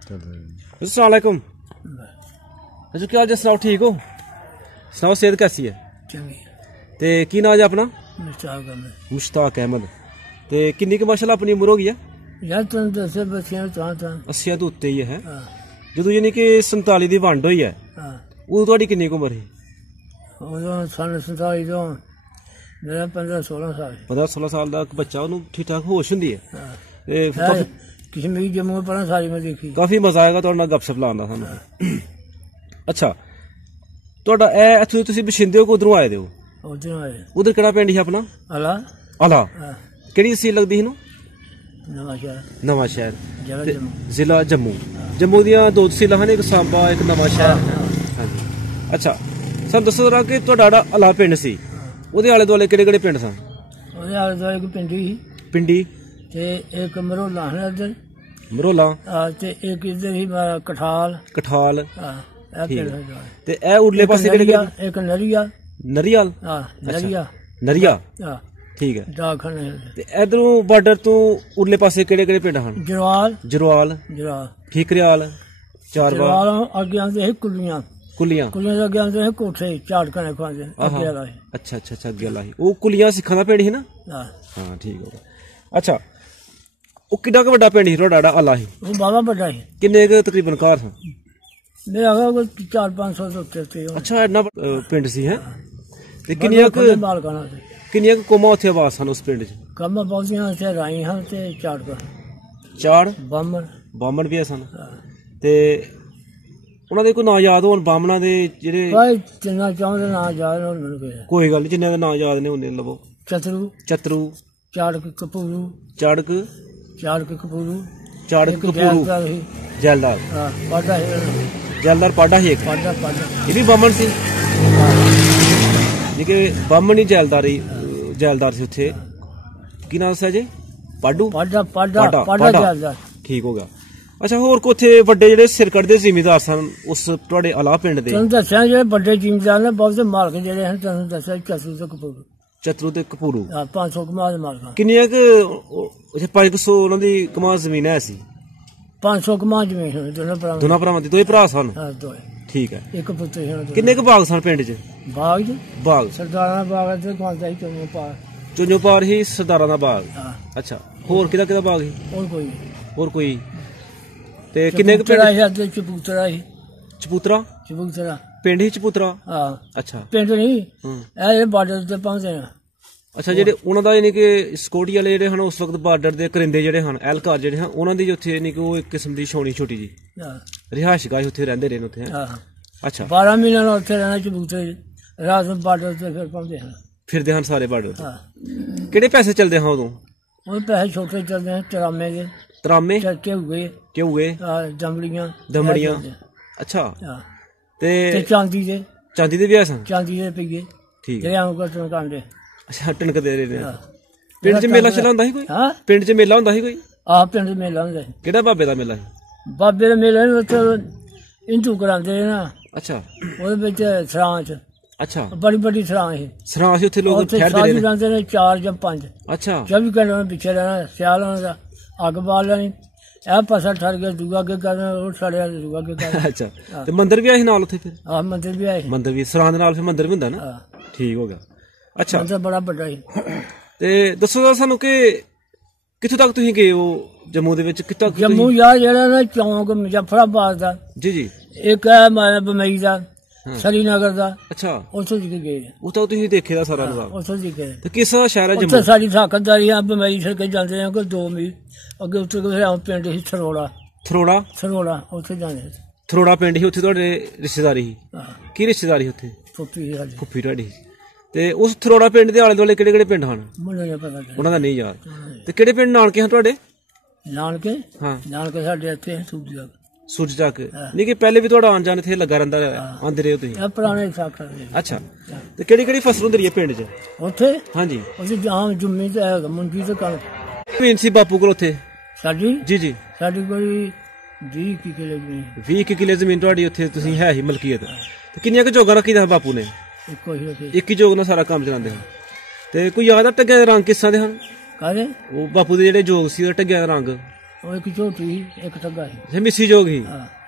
अस्सलाम वालेकुम। अच्छा क्या हाल सुनाओ, ठीक हो? सुनाओ सेहत कैसी है? ते की नाम है अपना? मुश्ताक अहमद। ते किन्नी क माशाल्लाह अपनी उम्र हो गई है? यार तुम दसे बच्चियां तां 80 तो उत्ते ही है। जो यानी कि 47 दी वंड होई है उदों तुहाडी किन्नी उम्र ही? उदों सन 47 तो मेरा 15-16 साल। 15-16 साल का बच्चा उन्होंने ठीक ठाक होश होंदी है। कश्मीर जम्मू पढ़न सारी में देखी। काफी मजा आएगा तुहाडे नाल गपशप लाउण दा सानूं। अच्छा तुहाडा ए इत्थों तुसीं बशिंदे हो कि उधरों आए दे हो? उधरों आए। उधर केड़ा पिंड है अपना? अला। अला केड़ी तहसील लगदी ही? नवां शहर जिला जम्मू। जम्मू दियां दो तहसीलां हैं, एक सांबा एक नवां शहर। हाँ जी। अच्छा सर दसो जरा कि तुहाडा अला पिंड सी ਉਹਦੇ ਆਲੇ ਦੁਆਲੇ ਕਿਹੜੇ ਕਿਹੜੇ ਪਿੰਡ ਸਨ? ਉਹਦੇ ਆਲੇ ਦੁਆਲੇ ਇੱਕ ਪਿੰਡੀ ਤੇ ਇੱਕ ਮਰੋਲਾ ਹੈ ਇੱਧਰ। ਮਰੋਲਾ ਤੇ ਇੱਕ ਇੱਧਰ ਹੀ ਕਠਾਲ ਇਹ ਪਿੰਡ ਤੇ ਇਹ ਉਰਲੇ ਪਾਸੇ ਕਿਹੜੇ ਕਿਹੜੇ? ਇੱਕ ਨਰੀਆ ਨਰੀਆਲ। ਨਰੀਆ ਠੀਕ ਹੈ। ਡਾਕਖਾਨੇ ਤੇ ਇਧਰੋਂ ਬਾਰਡਰ ਤੋਂ ਉਰਲੇ ਪਾਸੇ ਕਿਹੜੇ ਕਿਹੜੇ ਪਿੰਡ ਹਨ? ਜਰਵਾਲ ਠੀਕਰਿਆਲ ਚਾਰਵਾਲ ਅੱਗੇ ਆਉਂਦੇ ਸੀ ਕੁੱਲੀਆਂ ਅੱਗੇ ਆਉਂਦੇ ਸੀ ਕੋਠੇ ਝਾੜਖਾਨੇ ਖਾਂਦੇ ਅੱਗੇ ਵਾਲਾ। ਅੱਛਾ ਅੱਗੇ ਵਾਲਾ ਸੀ ਉਹ ਕੁਲੀਆਂ ਸਿੱਖਾਂ ਦਾ ਪਿੰਡ ਸੀ ਨਾ? ਹਾਂ ਠੀਕ ਹੋ ਗਿਆ। ਅੱਛਾ ਉਹ ਕਿੱਡਾ ਕੁ ਵੱਡਾ ਪਿੰਡ ਸੀ ਤੁਹਾਡਾ ਆਲਾ ਸੀ? ਉਹ ਬਾਵਾ ਵੱਡਾ ਸੀ। ਕਿੰਨੇ ਕੁ ਤਕਰੀਬਨ ਘਰ ਸਨ? ਮੇਰਾ ਹੈਗਾ ਕੋਈ 400-500 ਦੇ ਉੱਤੇ। ਅੱਛਾ ਇੰਨਾ ਪਿੰਡ ਸੀ ਹੈ। ਤੇ ਕਿੰਨੀਆਂ ਕੁ ਕੌਮਾਂ ਉੱਥੇ ਆਵਾਜ਼ ਸਨ ਉਸ ਪਿੰਡ 'ਚ? ਕੌਮਾਂ ਬਹੁਤੀਆਂ ਉੱਥੇ ਰਾਈ ਹਨ ਤੇ ਚਾੜ ਬਾਹਮਣ ਵੀ ਸਨ। ਤੇ ਉਹਨਾਂ ਦੇ ਕੋਈ ਨਾਂ ਯਾਦ ਹੋਣ ਬਾਹਮਣਾਂ ਦੇ ਜਿਹੜੇ? ਜਿੰਨਾ ਚਾਹੁੰਦੇ ਨਾਂ ਯਾਦ ਹੋਣ ਮੈਨੂੰ ਕੋਈ ਗੱਲ ਨਹੀਂ, ਜਿੰਨਾਂ ਦੇ ਨਾਂ ਯਾਦ ਨੇ ਉਹਨੇ ਲਵੋ। ਚਤਰੂ ਚਾੜਕ ਕਪੂਰੂ ਜੈਲਦਾਰ ਪਾਡਾ ਸੀ ਇੱਕ। ਇਹ ਵੀ ਬਾਹਮਣ ਸੀ ਜੀ ਕਿ ਬਾਹਮਣ ਹੀ ਜੈਲਦਾਰ ਸੀ ਉੱਥੇ। ਕੀ ਨਾਮ ਸੀ ਜੀ? ਪਾਡਾ ਠੀਕ ਹੋ ਗਿਆ। ਅੱਛਾ ਹੋਰ ਕੋਥੇ ਵੱਡੇ ਜਿਹੜੇ ਸਿਰਕੜ ਦੇ ਜ਼ਿਮੀਦਾਰ ਸਨ ਉਸ ਤੁਹਾਡੇ ਅਲਾ ਪਿੰਡ ਦੇ? ਤੁਹਾਨੂੰ ਦੱਸਿਆ ਜਿਹੜੇ ਵੱਡੇ ਜ਼ਿਮੀਦਾਰ ਨੇ ਬਹੁਤ ਮਾਲਕ ਜਿਹੜੇ ਹਨ ਤੁਹਾਨੂੰ ਦੱਸਿਆ ਚਤਰੂ ਤੇ ਕਪੂਰੂ 500 ਕਮਾਲ ਦੇ ਮਾਲਕ। ਕਿੰਨੀਆਂ ਕੁ 500 ਉਹਨਾਂ ਦੀ ਕਮਾਲ ਜ਼ਮੀਨ ਹੈ ਸੀ? 500 ਕਮਾਲ ਜ਼ਮੀਨ ਦੋਨਾਂ ਭਰਾਵਾਂ ਦੀ। ਦੋਏ ਭਰਾ ਸਨ? ਠੀਕ ਹੈ। ਇੱਕ ਪੁੱਤਰ। ਕਿੰਨੇ ਕੁ ਬਾਗ ਸਨ ਪਿੰਡ 'ਚ? ਬਾਗ ਸਰਦਾਰਾਂ ਦਾ ਬਾਗ ਚੁੰਜੋਪਾਰ ਹੀ ਸਰਦਾਰਾਂ ਦਾ ਬਾਗ। ਅੱਛਾ ਹੋਰ ਕਿਹਦਾ ਬਾਗ ਸੀ? ਹੋਰ ਕੋਈ ਤੇ ਕਿੰਨੇ ਕੁ ਪਿੰਡ? ਚਪੂਤਰਾ ਪਿੰਡ ਹੀ ਚਪੂਤਰਾ। ਅੱਛਾ ਪਿੰਡ ਨਹੀਂ ਇਹ ਬਾਰਡਰ ਤੇ ਪਹੁੰਚੇ। ਅੱਛਾ ਜਿਹੜੇ ਉਹਨਾਂ ਦਾ ਯਾਨੀ ਕਿ ਸਿਕਿਉਰਟੀ ਵਾਲੇ ਜਿਹੜੇ ਹਨ ਉਸ ਵਕਤ ਬਾਰਡਰ ਦੇ ਕਰਿੰਦੇ ਜਿਹੜੇ ਹਨ ਐਲਕਾਰ ਜਿਹੜੇ ਹਨ ਉਹਨਾਂ ਦੀ ਉੱਥੇ ਯਾਨੀ ਕਿ ਉਹ ਇੱਕ ਕਿਸਮ ਦੀ ਛੋਟੀ ਜੀ ਰਿਹਾਇਸ਼ਗਾਹ ਉੱਥੇ ਰਹਿੰਦੇ ਰਹੇ ਉੱਥੇ। ਅੱਛਾ 12 ਮਹੀਨੇ ਉੱਥੇ ਰਹਿਣਾ ਚਬੂਤਰੇ ਰਾਤ ਨੂੰ ਬਾਰਡਰ ਤੇ ਫਿਰ ਪਹੁੰਚਦੇ ਹਨ ਫਿਰਦੇ ਹਨ ਸਾਰੇ ਬਾਰਡਰ ਤੇ। ਕਿਹੜੇ ਪੈਸੇ ਚੱਲਦੇ ਹਨ ਉਦੋਂ? ਉਹ ਪੈਸੇ ਛੋਟੇ ਚੱਲਦੇ ਹਨ ਤਰਾਮੇ ਘਿਉਏ ਦਮੜੀਆਂ। ਅੱਛਾ ਤੇ ਚਾਂਦੀ ਦੇ ਵੀ ਸਨ? ਚਾਂਦੀ ਦੇ ਪਈਏ ਠੀਕ ਹੈ। ਅੱਛਾ ਟਣਕਦੇ ਰਹੇ ਨੇ। ਪਿੰਡ 'ਚ ਮੇਲਾ ਹੁੰਦਾ ਸੀ ਕੋਈ? ਪਿੰਡ 'ਚ ਮੇਲਾ ਹੁੰਦਾ ਸੀ ਕੋਈ? ਪਿੰਡ 'ਚ ਮੇਲਾ ਹੁੰਦਾ ਸੀ। ਕਿਹੜਾ ਬਾਬੇ ਦਾ ਮੇਲਾ ਸੀ? ਬਾਬੇ ਦਾ ਮੇਲਾ ਉੱਥੇ ਇੰਦੂ ਕਰਾਉਂਦੇ ਨਾ। ਅੱਛਾ ਉਹਦੇ ਵਿੱਚ ਸਰਾਂ 'ਚ ਬੜੀ ਸਰਾਂ ਸੀ ਉੱਥੇ ਲੋਕ ਜਾਂਦੇ ਨੇ 4 ਜਾਂ 5। ਅੱਛਾ 24 ਘੰਟੇ ਪਿੱਛੇ ਰਹਿਣਾ ਸਿਆਲ ਉਹਨਾਂ ਦਾ ਅੱਗ ਬਾਲ ਲੈਣੀ ਇਹ ਪਾਸਾ ਠਰ ਗਿਆ ਦੂਆ ਅੱਗੇ ਕਰਨਾ ਉਹ ਸੜਿਆ ਦੂਆ ਅੱਗੇ ਕਰਨਾ। ਅੱਛਾ ਤੇ ਮੰਦਿਰ ਵੀ ਆਏ ਨਾਲ ਉੱਥੇ ਫਿਰ? ਮੰਦਿਰ ਵੀ ਸਰਾਂ ਦੇ ਨਾਲ ਫਿਰ ਮੰਦਿਰ ਵੀ ਹੁੰਦਾ ਨਾ? ਠੀਕ ਹੋ ਗਿਆ। ਅੱਛਾ ਮੰਦਿਰ ਬੜਾ ਵੱਡਾ ਸੀ। ਤੇ ਦੱਸੋ ਸਾਨੂੰ ਕਿ ਕਿੱਥੋਂ ਤੱਕ ਤੁਸੀਂ ਗਏ ਹੋ ਜੰਮੂ ਦੇ ਵਿੱਚ? ਜੰਮੂ ਯਾਰ ਜਿਹੜਾ ਨਾ ਚੌਂਕ ਮੁਜ਼ੱਫਰਾਬਾਦ ਦਾ ਜੀ ਇੱਕ ਹੈ ਬੰਬਈ ਦਾ ਸ੍ਰੀਨਗਰ ਦਾ। ਅੱਛਾ ਉੱਥੋਂ ਜੀ ਗਏ। ਉੱਥੋਂ ਤੁਸੀਂ ਦੇਖੇ ਦਾ ਸਾਰਾ ਨਜ਼ਾਰਾ? ਉੱਥੋਂ ਜੀ ਗਏ। ਤੇ ਕਿਸ ਤਰ੍ਹਾਂ ਸ਼ਹਿਰ ਹੈ ਜੰਮੂ? ਸਾਡੀ ਤਾਕਤਦਾਰੀ ਆ ਬੰਬਈ ਛੱਡ ਕੇ ਜਾਂਦੇ ਆ ਕੋਈ 2 ਮੀਲ ਅੱਗੇ ਉੱਥੇ ਪਿੰਡ ਸੀ ਥਰੋੜਾ ਉੱਥੇ ਜਾਂਦੇ। ਥਰੋੜਾ ਪਿੰਡ ਸੀ ਉੱਥੇ ਤੁਹਾਡੇ ਰਿਸ਼ਤੇਦਾਰੀ ਸੀ? ਕੀ ਰਿਸ਼ਤੇਦਾਰੀ ਉੱਥੇ? ਫੁੱਫੀ ਤੁਹਾਡੀ। ਤੇ ਉਸ ਥਰੋੜਾ ਪਿੰਡ ਦੇ ਆਲੇ ਦੁਆਲੇ ਕਿਹੜੇ ਕਿਹੜੇ ਪਿੰਡ ਹਨ? ਉਹਨਾਂ ਦਾ ਨਹੀਂ ਯਾਦ। ਤੇ ਕਿਹੜੇ ਪਿੰਡ ਨਾਨਕੇ ਹਨ ਤੁਹਾਡੇ? ਨਾਨਕੇ ਸਾਡੇ ਇੱਥੇ ਸੂਰਜ ਚੱਕ ਨਹੀਂ ਕਿ ਪਹਿਲੇ ਵੀ ਤੁਹਾਡਾ ਆਉਣ ਜਾਣ ਇੱਥੇ ਲੱਗਾ ਰਹਿੰਦਾ ਆਉਂਦੇ ਰਹੇ ਤੁਸੀਂ? ਪੁਰਾਣੇ। ਅੱਛਾ ਤੇ ਕਿਹੜੀ ਫਸਲ ਹੁੰਦੀ ਹੈ ਪਿੰਡ 'ਚ ਉੱਥੇ? ਹਾਂਜੀ ਆਮ ਜੁੰਮੀ ਤੇ ਮੁੰਜੀ ਤੇ ਕਣਕ ਜ਼ਮੀਨ ਸੀ ਬਾਪੂ ਕੋਲ ਉੱਥੇ? ਸਾਡੀ ਸਾਡੀ ਕੋਈ 20 ਕਿੱਲੇ ਜ਼ਮੀਨ ਤੁਹਾਡੀ ਉੱਥੇ ਤੁਸੀਂ ਹੈ ਹੀ ਮਲਕੀਅਤ। ਤੇ ਕਿੰਨੀਆਂ ਕੁ ਜੋਗਾਂ ਰੱਖੀ ਦਾ ਬਾਪੂ ਨੇ? ਇੱਕ ਹੀ ਜੋਗ ਨਾਲ ਸਾਰਾ ਕੰਮ ਚਲਾਉਂਦੇ ਹਨ। ਤੇ ਕੋਈ ਯਾਦ ਆ ਟੱਗਿਆਂ ਦੇ ਰੰਗ ਕਿਸ ਤਰ੍ਹਾਂ ਦੇ ਹਨ? ਉਹ ਬਾਪੂ ਦੇ ਜਿਹੜੇ ਜੋਗ ਸੀ ਉਹ ਟੱਗਿਆਂ ਦਾ ਰੰਗ एक झोटी एक टग्गा ही मिसी जोग ही।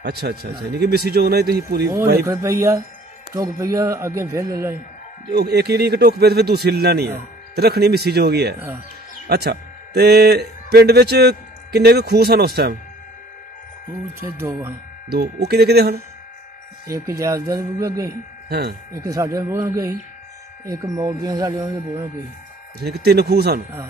अच्छा अच्छा अच्छा, यानी कि मिसी जोग ना तुसीं पूरी पई आ टुक पई आ अगे फिर ले लाई एक जेहड़ी एक टुक पे फिर दूसरी ले लैनी है ते रखनी मिसी जोग ही है। अच्छा ते पिंड विच किन्ने क खूह सन उस टाइम? खूह दो हैं। दो वो किदे किदे हन? एक जायदा दे बूहे गई हां एक साडे बूहे गई एक मौलवियां साडे उनके बूहे गई। यानी कि तीन खूह सन। हां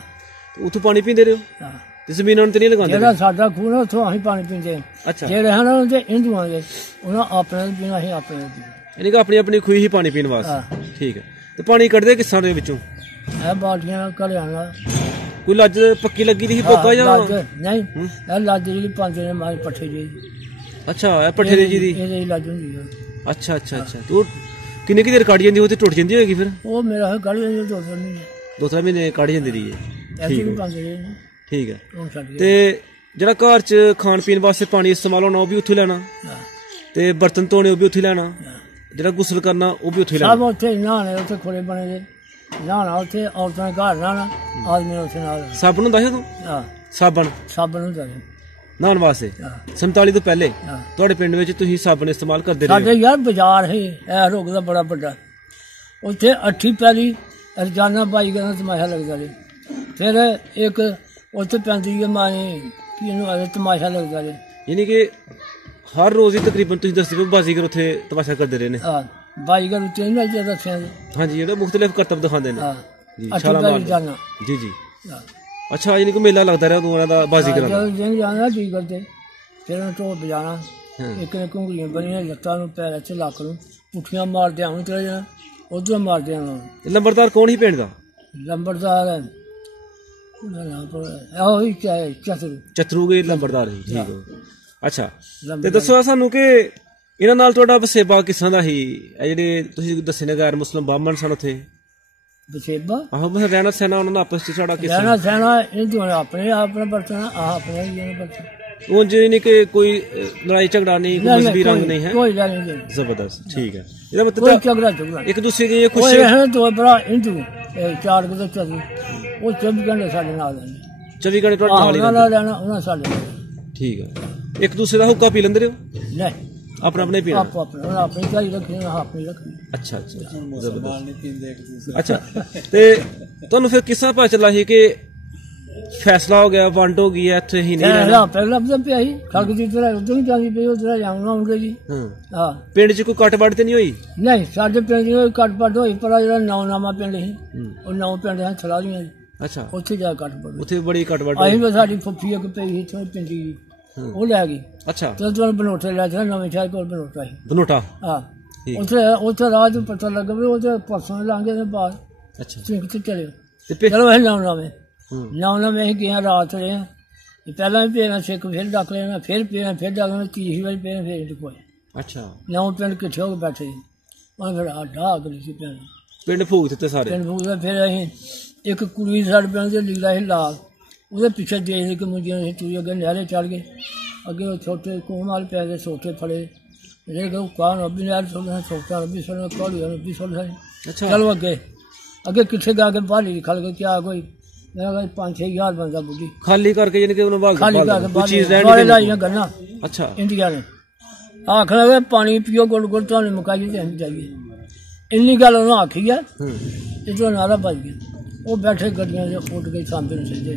उथों पानी पींदे रहो? हां ते जमीन उन ते नहीं लगांदे? जेड़ा साडा खूह ना उथों अहीं पानी पींदे। अच्छा जेड़े हन उनके हिंदुआं दे उन्हां अपने पीना अहीं अपने पीना, यानी कि अपनी अपनी खूह ही पानी पीने वास्ते। ठीक है ते पानी कढदे किसां दे विचों? ए बाल्टियां घड़ियां नाल। कोई लज पक्की लगी दी पोगा या नहीं? ए लज जेहड़ी पंज ने मार पट्ठे जी। अच्छा ए पट्ठे दी जी ए लज हुंदी है। अच्छा अच्छा अच्छा तो किन्ने की देर काट जांदी? वो ते टुट जांदी होगी फिर? वो मेरा काट जांदी 2-3 महीने। 2-3 महीने काट जांदी दी है। ठीक है ते जेड़ा घर च खान पीन वास्ते पानी इस्तेमाल होना वो भी उत्थों लेना ते बर्तन धोने वो भी उत्थों लेना जेड़ा गुसल करना वो भी उत्थों लेना? सब उत्थे नहाने उत्थे खोले बने दे नहाना उत्थे औरतां घर नहाना आदमी उत्थे नाल। साबन हुंदा ही उदों? हां साबन हुंदा है नहान वास्ते। 47 तो पहले तुहाडे पिंड विच तुसीं साबन इस्तेमाल करदे रहे? साडे यार बाजार है ए रोग दा बड़ा बड़ा उत्थे 8 पैली रोजाना बाई गना तमाशा लगदा रहे। फिर एक उत्थे पैंदी है मानी कि तमाशा लगदा रहे। यानी कि हर रोज ही तकरीबन तुसीं दसदे हो बाजीगर उत्थे तमाशा करदे रहे ने? हां बाजीगर उत्थे नहीं जाई दस्सिया। हां जी जेड़े मुख्तलिफ करतब दिखांदे ने। हां जी छाला मारदे जी जी। अच्छा यानी कि मेला लगदा रहा दोना दा बाजीगर दा? जद जाना ठीक करदे फिर ढोल बजाना एक ने घुंगलियां बनियां लत्तां नूं पैर च लक्क नूं पुठियां मारदे आउं चले जाना उधर मारदे आउं। लंबरदार कौन ही पिंड दा? लंबरदार चतरू के लंबरदार ही। ठीक है अच्छा ते दसो सानू कि इन्हां नाल तुहाडा वसेबा किसां दा ही? जेहड़े तुसीं दस्से ने गैर मुस्लिम ब्राह्मण सन उत्थे वसेबा? आहो रहना सहना उन्हां दा आपस च साडा किस रहना सहना हिंदुआं ने अपने बरतना अपने ही बरतना उंज नहीं कि कोई लड़ाई झगड़ा नहीं कोई मजहबी रंग नहीं है? कोई नहीं। जबरदस्त ठीक है ਇਹਦਾ ਮਤਲਬ ਕੋਈ ਝਗੜਾ ਇੱਕ ਦੂਸਰੇ ਦੀ ਖੁਸ਼ੀ ਹੈ। ਦੋ ਭਰਾ ਹਿੰਦੂ ਚਾਰ ਕਿਤੇ ਚੱਲ ਉਹ 24 ਘੰਟੇ ਸਾਡੇ ਨਾਲ ਰਹਿੰਦੇ 24 ਘੰਟੇ ਤੁਹਾਡੇ ਨਾਲ ਰਹਿਣਾ ਉਹਨਾਂ ਸਾਡੇ ਨਾਲ। ਠੀਕ ਹੈ ਇੱਕ ਦੂਸਰੇ ਦਾ ਹੁੱਕਾ ਪੀ ਲੈਂਦੇ ਹੋ? ਨਹੀਂ अपना अपने पीना? आपको अपना और अपनी चाय रखनी है अपनी रखनी। अच्छा अच्छा जबरदस्त नहीं पींदे एक दूसरे। अच्छा ते ਤੁਹਾਨੂੰ ਫਿਰ ਕਿਸਾ ਪਤਾ ਚੱਲਾ ਸੀ ਕਿ फैसला हो गया वंड हो गई है इत्थे ही नहीं रहना? पहला तो पिया ही खड़क दी तरह उधर ही जानी पई उधर जाऊंगा उनके जी। हां पिंड च कोई कटवट ते नहीं होई? नहीं साडे पिंड च कटवट होई पर जेड़ा नौनामा पिंड ही ओ नौ पिंड है थलाड़ियां। अच्छा उत्थे जा कटवट उत्थे बड़ी कटवट आई भी साडी फुफी एक पई ही इत्थे पिंडी ਉਹ ਲੈ ਗਈ। ਅੱਛਾ ਤੇ ਤੁਹਾਨੂੰ ਬਨੋਟੇ ਲੈ ਜਾ ਨਵੇਂ ਸ਼ਹਿਰ ਕੋਲ ਬਨੋਟਾ ਸੀ ਬਨੋਟਾ। ਹਾਂ ਉੱਥੇ ਰਾਤ ਨੂੰ ਪਤਾ ਲੱਗਾ ਵੀ ਉਹਦੇ ਪਰਸੋਂ ਲਾਂਗੇ ਦੇ ਬਾਅਦ। ਅੱਛਾ ਤੁਸੀਂ ਕਿੱਥੇ ਚਲੇ ਹੋ? ਚਲੋ ਅਸੀਂ ਨਵੇਂ ਅਸੀਂ ਗਏ ਰਾਤ ਰਹੇ ਹਾਂ ਪਹਿਲਾਂ ਵੀ ਪੇਣਾ ਸਿੱਖ ਫਿਰ ਡੱਕ ਲੈਣਾ ਫਿਰ ਪੇਣਾ ਫਿਰ ਡੱਕ ਲੈਣਾ ਤੀਸਰੀ ਵਾਰੀ ਪੇਣਾ ਫਿਰ ਡਕੋਏ। ਅੱਛਾ ਨਵੇਂ ਪਿੰਡ ਇਕੱਠੇ ਹੋ ਕੇ ਬੈਠੇ ਸੀ ਉਹ ਫਿਰ ਆਡਾ ਅਗਲੀ ਸੀ ਪਿੰਡ ਫੂਕ ਦਿੱਤੇ ਸਾਰੇ ਪਿੰਡ ਫੂਕ। ਫਿਰ ਅਸੀਂ ਇੱਕ ਕੁੜੀ ਸਾਡੇ ਪਿੰਡ ਦੇ ਲੀੜਾ ਸੀ ਲਾਲ ਉਹਦੇ ਪਿੱਛੇ ਦੇਖ ਕੇ ਮੁੰਜੀਆਂ ਸੀ ਤੂੰ ਅੱਗੇ ਨਹਿਰੇ ਚੜ੍ਹ ਗਏ ਅੱਗੇ ਉਹ ਛੋਟੇ ਕੋਹ ਵਾਲੇ ਪੈ ਗਏ ਛੋਟੇ ਫੜੇ ਜਿਹੜੇ ਕਿ ਕਾਨ ਅੱਬੀ ਨਹਿਰ ਸੁਣਨਾ ਛੋਟਾ ਅੱਬੀ ਸੁਣਨਾ ਕੋਲੀ ਅੱਬੀ ਸੁਣਨਾ। ਅੱਛਾ ਚਲੋ ਅੱਗੇ ਅੱਗੇ ਕਿੱਥੇ ਗਾ ਕੇ ਬਾਹਲੀ ਖਲ ਕੇ ਕਿਆ ਕੋਈ ਮੈਂ ਕਿਹਾ 5-6 ਹਜ਼ਾਰ ਬੰਦਾ ਬੁੱਢੀ ਖਾਲੀ ਕਰਕੇ ਯਾਨੀ ਕਿ ਉਹਨੂੰ ਬਾਗ ਖਾਲੀ ਕਰਕੇ ਚੀਜ਼ ਰਹਿਣ ਲਾਈਆਂ ਗੰਨਾ। ਅੱਛਾ ਇੰਡੀਆ ਨੇ ਆਖ ਲਗੇ ਪਾਣੀ ਪੀਓ ਗੁੜ ਗੁੜ ਤੁਹਾਨੂੰ ਮੁਕਾਈ ਤੇ ਅਸੀਂ ਜਾਈਏ ਇੰਨੀ ਗੱਲ ਉਹਨੂੰ ਆਖੀ ਆ ਇਦੋਂ ਨਾਰਾ ਵੱਜ ਗਿਆ। ਉਹ ਬੈਠੇ ਗੱਡੀਆਂ ਦੇ ਉੱਡ ਗਏ ਸਾਹਮਣੇ ਨੂੰ ਸਿੱਧੇ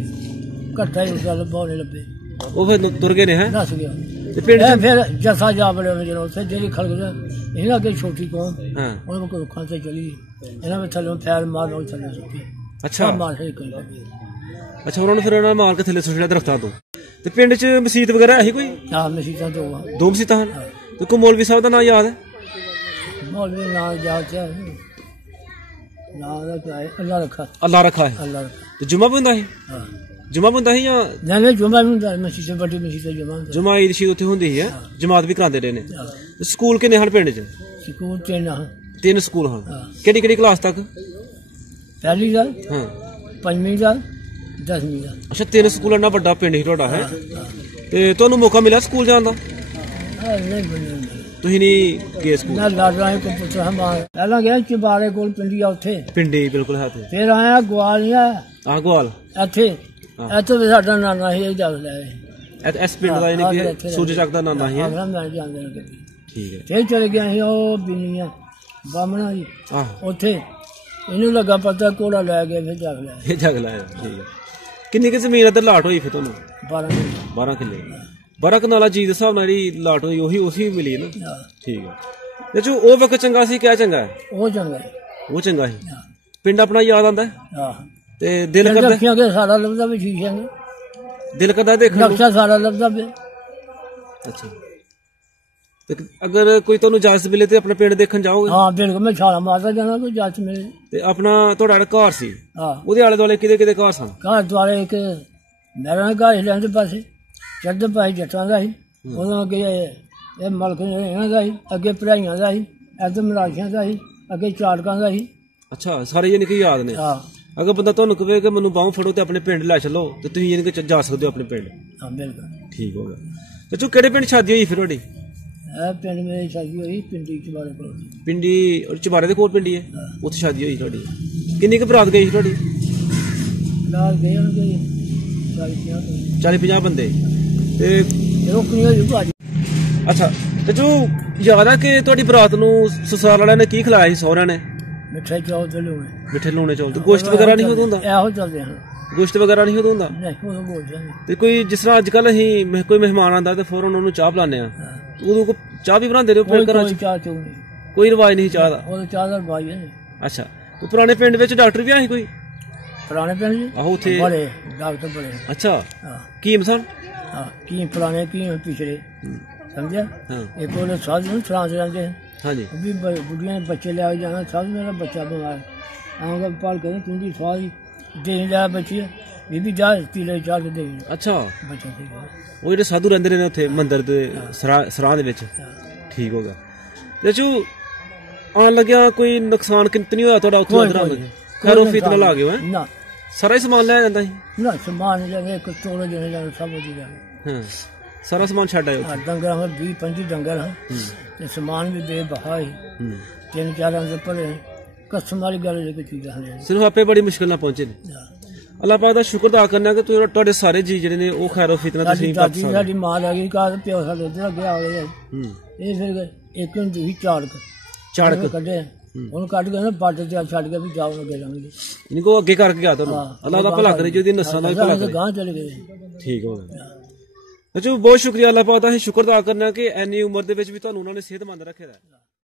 ਘੱਟਾ ਹੀ ਉਸ ਗੱਲ ਬਹੁਤ ਲੱਭੇ ਉਹ ਫਿਰ ਤੁਰ ਗਏ ਨੇ ਹੈ ਦੱਸ ਗਿਆ ਤੇ ਪਿੰਡ ਫਿਰ ਜੱਸਾ ਜਾ ਬੜੇ ਉਹਨੇ ਜਦੋਂ ਉੱਥੇ ਜਿਹੜੀ ਖਲਕ ਇਹਨਾਂ ਅੱਗੇ ਛੋਟੀ ਕੌਮ ਉਹਨਾਂ ਕੋਲ ਰੁੱਖਾਂ ਤੇ ਚਲੀ ਇਹਨਾਂ ਵਿੱਚ ਥੱਲੇ ਫੈਰ ਮਾਰ ਉਹ ਥੱਲੇ ਸੁੱਕੀ। ਅੱਛਾ ਮਾਰ ਕੇ ਕੋਈ ਅੱਛਾ ਉਹਨਾਂ ਨੂੰ ਫਿਰ ਉਹਨਾਂ ਮਾਰ ਕੇ ਥੱਲੇ ਸੁੱਟਿਆ ਦਰਖਤਾਂ ਤੋਂ। ਤੇ ਪਿੰਡ 'ਚ ਮਸਜਿਦ ਵਗੈਰਾ ਹੈ ਕੋਈ? ਹਾਂ ਮਸਜਿਦਾਂ ਦੋ ਮਸਜਿਦਾਂ ਹਨ ਤੇ ਕੋਈ ਮੌਲਵੀ ਸਾਹਿਬ ਦਾ ਨਾਂ ਯਾਦ ਹੈ? ਮੌਲਵੀ ਨਾਂ ਯਾਦ ਹੈ ਅੱਲਾ ਰੱਖਾ ਹੈ ਤੇ ਜੁਮਾ ਵੀ ਹੁੰਦਾ ਸੀ? ਜੁਮਾ ਵੀ ਹੁੰਦਾ ਸੀ ਜਾਂ ਨਹੀਂ ਜੁਮਾ ਵੀ ਹੁੰਦਾ ਮਸਜਿਦ ਵੱਡੀ ਮਸਜਿਦ ਜੁਮਾ ਈਦ ਸ਼ੀਦ ਉੱਥੇ ਹੁੰਦੀ ਹੈ ਜਮਾਤ ਵੀ ਕਰਾਉਂਦੇ ਰਹੇ ਨੇ। ਸਕੂਲ ਕਿੰਨੇ ਹਨ ਪਿੰਡ 'ਚ? ਸਕੂਲ 3 ਸਕੂਲ ਹਨ। ਕਿਹੜੀ ਕਿਹੜੀ ਕਲਾਸ ਤੱਕ? ਪਹਿਲੀ ਦਾ ਹਾਂ 5ਵੀਂ ਦਾ 10ਵੀਂ ਦਾ। ਅੱਛਾ 3 ਸਕੂਲ ਇੰਨਾ ਵੱਡਾ ਪਿੰਡ ਸੀ ਤੁਹਾਡਾ ਹੈ ਤੇ ਤੁਹਾਨੂੰ ਮੌਕਾ ਮਿਲਿਆ ਸਕੂਲ ਜਾਣ ਦਾ? ਨਹੀਂ ਤੁਸੀਂ ਨਹੀਂ ਗਏ ਸਕੂਲ? ਮੈਂ ਲਾਡਰਾਂ ਕੋਲ ਪੁੱਛਿਆ ਪਹਿਲਾਂ ਗਿਆ ਚਬਾਰੇ ਕੋਲ ਪਿੰਡੀ ਆ ਉੱਥੇ ਪਿੰਡੀ ਬਿਲਕੁਲ ਹੈ ਤੇ ਫਿਰ ਆਇਆ ਗਵਾਲੀਆ। ਆਹ ਗਵਾਲ ਇੱਥੇ ਇੱਥੇ ਸਾਡਾ ਨਾਨਾ ਸੀ ਇਹ ਜਗ ਲੈ ਇਸ ਪਿੰਡ ਦਾ ਯਾਨੀ ਕਿ ਸੂਰਜ ਚੱਕ ਦਾ ਨਾਨਾ ਹੀ ਹੈ। ਠੀਕ ਹੈ। ਫੇਰ ਚਲੇ ਗਿਆ ਸੀ ਉਹ ਬਿਨੀਆਂ ਬਾਮਣਾ ਜੀ, ਉੱਥੇ ਇਹਨੂੰ ਲੱਗਾ ਪਤਾ ਘੋੜਾ ਲੈ ਗਿਆ, ਫਿਰ ਜਗ ਲਿਆ। ਇਹ ਜਗ ਲਾਇਆ। ਠੀਕ ਹੈ। ਕਿੰਨੀ ਕੁ ਜ਼ਮੀਨ ਇੱਧਰ ਲਾਟ ਹੋਈ ਫਿਰ ਤੁਹਾਨੂੰ? 12 ਕਿੱਲੇ। 12 ਕਨਾਲਾ ਜੀ ਦੇ ਹਿਸਾਬ ਨਾਲ ਜਿਹੜੀ ਲਾਟ ਹੋਈ ਉਹੀ ਮਿਲੀ ਨਾ। ਠੀਕ ਹੈ। ਚਾਚੂ ਉਹ ਵਕਤ ਚੰਗਾ ਸੀ, ਕਿਆ ਚੰਗਾ ਹੈ? ਉਹ ਚੰਗਾ ਸੀ। ਪਿੰਡ ਆਪਣਾ ਯਾਦ ਆਉਂਦਾ ਤੇ ਦਿਲ ਕਰਦਾ ਸਾਰਾ ਲੱਭਦਾ ਵੀ ਠੀਕ ਹੈ, ਦਿਲ ਕਰਦਾ ਦੇਖਣ ਨੂੰ ਸਾਰਾ ਲੱਭਦਾ ਪਿਆ। ਅੱਛਾ। ਤੇ ਅਗਰ ਕੋਈ ਤੁਹਾਨੂੰ ਇਜਾਜ਼ਤ ਮਿਲੇ ਤੇ ਆਪਣੇ ਪਿੰਡ ਦੇਖਣ ਜਾਓਗੇ? ਹਾਂ ਬਿਲਕੁਲ, ਮੈਂ ਛਾਲਾ ਮਾਰਦਾ ਜਾਣਾ ਕੋਈ ਇਜਾਜ਼ਤ ਮਿਲੇ। ਤੇ ਆਪਣਾ ਤੁਹਾਡਾ ਘਰ ਸੀ, ਉਹਦੇ ਆਲੇ ਦੁਆਲੇ ਕਿਹਦੇ ਘਰ ਸਨ? ਘਰ ਦੁਆਲੇ ਇੱਕ ਮੇਰਾ ਘਰ ਲੈਂਦੇ ਪਾਸੇ ਚੜ੍ਹਦੇ ਪਾਸੇ ਜੱਟਾਂ ਦਾ ਸੀ, ਉਦੋਂ ਅੱਗੇ ਇਹ ਮਲਕ ਇਹਨਾਂ ਦਾ ਸੀ, ਅੱਗੇ ਭਰਾਈਆਂ ਦਾ ਸੀ, ਇੱਧਰ ਮਲਾਸ਼ੀਆਂ ਦਾ ਸੀ, ਅੱਗੇ ਚਾੜਕਾਂ ਦਾ ਸੀ। ਅੱਛਾ, ਸਾਰੇ ਯਾਨੀ ਕਿ ਯਾਦ ਨੇ। ਅਗਰ ਬੰਦਾ ਤੁਹਾਨੂੰ ਕਹੇ ਕਿ ਮੈਨੂੰ ਬਾਹੋਂ ਫੜੋ ਤੇ ਆਪਣੇ ਪਿੰਡ ਲੈ ਚਲੋ ਤੇ ਤੁਸੀਂ ਯਾਨੀ ਕਿ ਜਾ ਸਕਦੇ ਹੋ ਆਪਣੇ ਪਿੰਡ? ਹਾਂ ਬਿਲਕੁਲ। ਠੀਕ ਹੋ ਗਿਆ। ਚਾਚੂ ਕਿਹੜੇ ਪਿੰਡ ਸ਼ਾਦੀ ਹੋਈ ਫਿਰ ਤੁਹਾਡੀ? ਇਹ ਪਿੰਡ ਮੇਰੀ ਸ਼ਾਦੀ ਹੋਈ ਪਿੰਡੀ ਚਬਾਰੇ ਕੋਲ। ਪਿੰਡੀ ਚਬਾਰੇ ਦੇ ਕੋਲ ਪਿੰਡੀ ਹੈ, ਉੱਥੇ ਸ਼ਾਦੀ ਹੋਈ ਤੁਹਾਡੀ। ਕਿੰਨੀ ਕੁ ਬਰਾਤ ਗਈ ਸੀ ਤੁਹਾਡੀ? ਬਰਾਤ ਗਏ ਹੋਣਗੇ 40-50 ਬੰਦੇ ਤੇ ਰੋਕਣੀ ਹੋਈ ਭਾਜੀ। ਅੱਛਾ ਚਾਚੂ, ਯਾਦ ਆ ਕਿ ਤੁਹਾਡੀ ਬਰਾਤ ਨੂੰ ਸਸੁਰਾਲ ਵਾਲਿਆਂ ਨੇ ਕੀ ਖਿਲਾਇਆ ਸੀ ਸਹੁਰਿਆਂ ਨੇ? ਮਿੱਠੇ ਚੌਲ ਤੇ ਲੂਣੇ। ਮਿੱਠੇ ਲੂਣੇ ਚੌਲ ਤੇ ਗੋਸ਼ਤ ਵਗੈਰਾ ਨਹੀਂ ਹੁੰਦਾ? ਇਹੋ ਚੱਲਦੇ ਹਨ। ਗੋਸ਼ਤ ਵਗੈਰਾ ਨਹੀਂ ਹੁੰਦਾ? ਨਹੀਂ, ਉਹ ਬੋਲ ਜਾਂਦੇ। ਤੇ ਕੋਈ ਜਿਸ ਤਰ੍ਹਾਂ ਅੱਜ ਕੱਲ ਅਸੀਂ ਕੋਈ ਮਹਿਮਾਨ ਆਉਂਦਾ ਤੇ ਫੌਰਨ ਉਹਨੂੰ ਚਾਹ ਪਿਲਾਉਂਦੇ ਆ, ਉਦੋਂ ਚਾਹ ਵੀ ਬਣਾਉਂਦੇ ਰਹੇ ਘਰਾਂ ਚ? ਚਾਹ ਚੋ ਨਹੀਂ, ਕੋਈ ਰਿਵਾਜ ਨਹੀਂ ਚਾਹ ਦਾ? ਉਹ ਚਾਹ ਦਾ ਰਿਵਾਜ ਹੈ। ਅੱਛਾ। ਪੁਰਾਣੇ ਪਿੰਡ ਵਿੱਚ ਡਾਕਟਰ ਵੀ ਆਏ ਕੋਈ? ਪੁਰਾਣੇ ਪਿੰਡ ਜੀ? ਆਹੋ, ਉੱਥੇ ਬੜੇ ਡਾਕਟਰ ਬੜੇ। ਅੱਛਾ। ਕੀ ਸਨ? ਕੀ ਪੁਰਾਣੇ ਕੀ ਪਿਛਲੇ, ਸਮਝਿਆ? ਇੱਕ ਉਹਨੇ ਸਾਧ ਨੂੰ ਫਰਾਂਸ ਰਹਿੰਦੇ। ਹਾਂਜੀ। ਵੀ ਬੁੱਢੀਆਂ ਨੇ ਬੱਚੇ ਲੈ ਕੇ ਜਾਣਾ, ਸਾਧ ਮੇਰਾ ਬੱਚਾ ਬਿਮਾਰ ਆਉਂਗਾ ਪਾਲ ਕੇ ਚੁੰਗੀ ਸਵਾਦ ਦੇਣ ਲਿਆ ਬੱਚੀ ਬੀਬੀ ਜਾ ਪੀਲੇ ਚਾਹ ਕੇ ਦੇ। ਅੱਛਾ। ਬੱਚਾ ਉਹ ਜਿਹੜੇ ਸਾਧੂ ਰਹਿੰਦੇ ਨੇ ਉੱਥੇ ਮੰਦਿਰ ਦੇ ਸਰਾਂ ਦੇ ਵਿੱਚ? ਠੀਕ ਹੋ ਗਿਆ। ਚਾਚੂ ਆਉਣ ਲੱਗਿਆ ਕੋਈ ਨੁਕਸਾਨ ਕਿੰਤ ਨਹੀਂ ਹੋਇਆ ਤੁਹਾਡਾ ਉੱਥੇ? ਅੰਦਰ ਖੈਰੋ ਫੀਤ ਨਾਲ ਆ ਗਏ? ਨਾ, ਸਾਰਾ ਹੀ ਸਮਾਨ ਲੈ ਜਾਂਦਾ ਸੀ? ਨਾ, ਸਮਾਨ ਲੈ ਇੱਕ ਤੋੜੇ ਦੇਣੇ ਜਾਣੇ ਸਭ ਉਹਦੀ ਹਾਂ, ਸਾਰਾ ਸਮਾਨ ਛੱਡ ਆਏ? ਡੰਗਰ 20-25 ਡੰਗਰ ਹਨ ਤੇ ਸਮਾਨ ਵੀ ਬੇਬਹਾ ਹੀ, 3-4 ਦੇ ਭਰੇ। ਕਸਮ ਵਾਲੀ ਗੱਲ ਜੇ ਕੋਈ ਚੀਜ਼ਾਂ ਹਨ, ਸਿਰਫ ਆਪੇ ਬੜੀ ਮੁਸ਼ਕਿਲ ਨਾਲ ਪਹੁੰਚੇ ਨੇ। ਅੱਲਾਹ ਪਾਕ ਦਾ ਸ਼ੁਕਰ ਅਦਾ ਕਰਨਾ ਕਿ ਤੁਹਾਡੇ ਸਾਰੇ ਜੀ ਜਿਹੜੇ ਨੇ ਉਹ ਖੈਰੋ ਫਿਤਨਾ ਤੁਸੀਂ ਬਚ ਸਕਦੇ। ਸਾਡੀ ਮਾਂ ਲੱਗ ਗਈ ਘਰ, ਪਿਓ ਸਾਡੇ ਉੱਧਰ ਅੱਗੇ ਆ ਗਏ। ਇਹ ਫਿਰ ਇੱਕ ਨੂੰ ਤੁਸੀਂ ਚਾੜਕ ਕੱਢੇ, ਉਹਨੂੰ ਕੱਢ ਕੇ ਬਾਰਡਰ ਤੇ ਛੱਡ ਕੇ ਵੀ ਜਾਓ ਅੱਗੇ ਜਾਣਗੇ। ਇਹਨੂੰ ਅੱਗੇ ਕਰਕੇ ਗਿਆ ਤੁਹਾਨੂੰ? ਅੱਲਾਹ ਦਾ ਭਲਾ ਕਰੇ, ਜਿਹਦੀ ਨਸਾਂ ਦਾ ਭਲਾ ਕਰੇ। ਗਾਂ ਚਲੇ ਗਏ। ਠੀਕ ਹੋ ਗਿਆ। ਅੱਛਾ, ਬਹੁਤ ਸ਼ੁਕਰੀਆ ਅੱਲਾਹ ਪਾਕ ਦਾ। ਸ਼ੁਕਰ ਅਦਾ ਕਰਨਾ ਕਿ ਇੰਨੀ ਉਮਰ ਦੇ ਵਿੱਚ ਵੀ ਤੁਹਾਨੂੰ ਉਹਨਾਂ ਨੇ ਸਿਹਤਮੰਦ ਰੱਖਿਆ।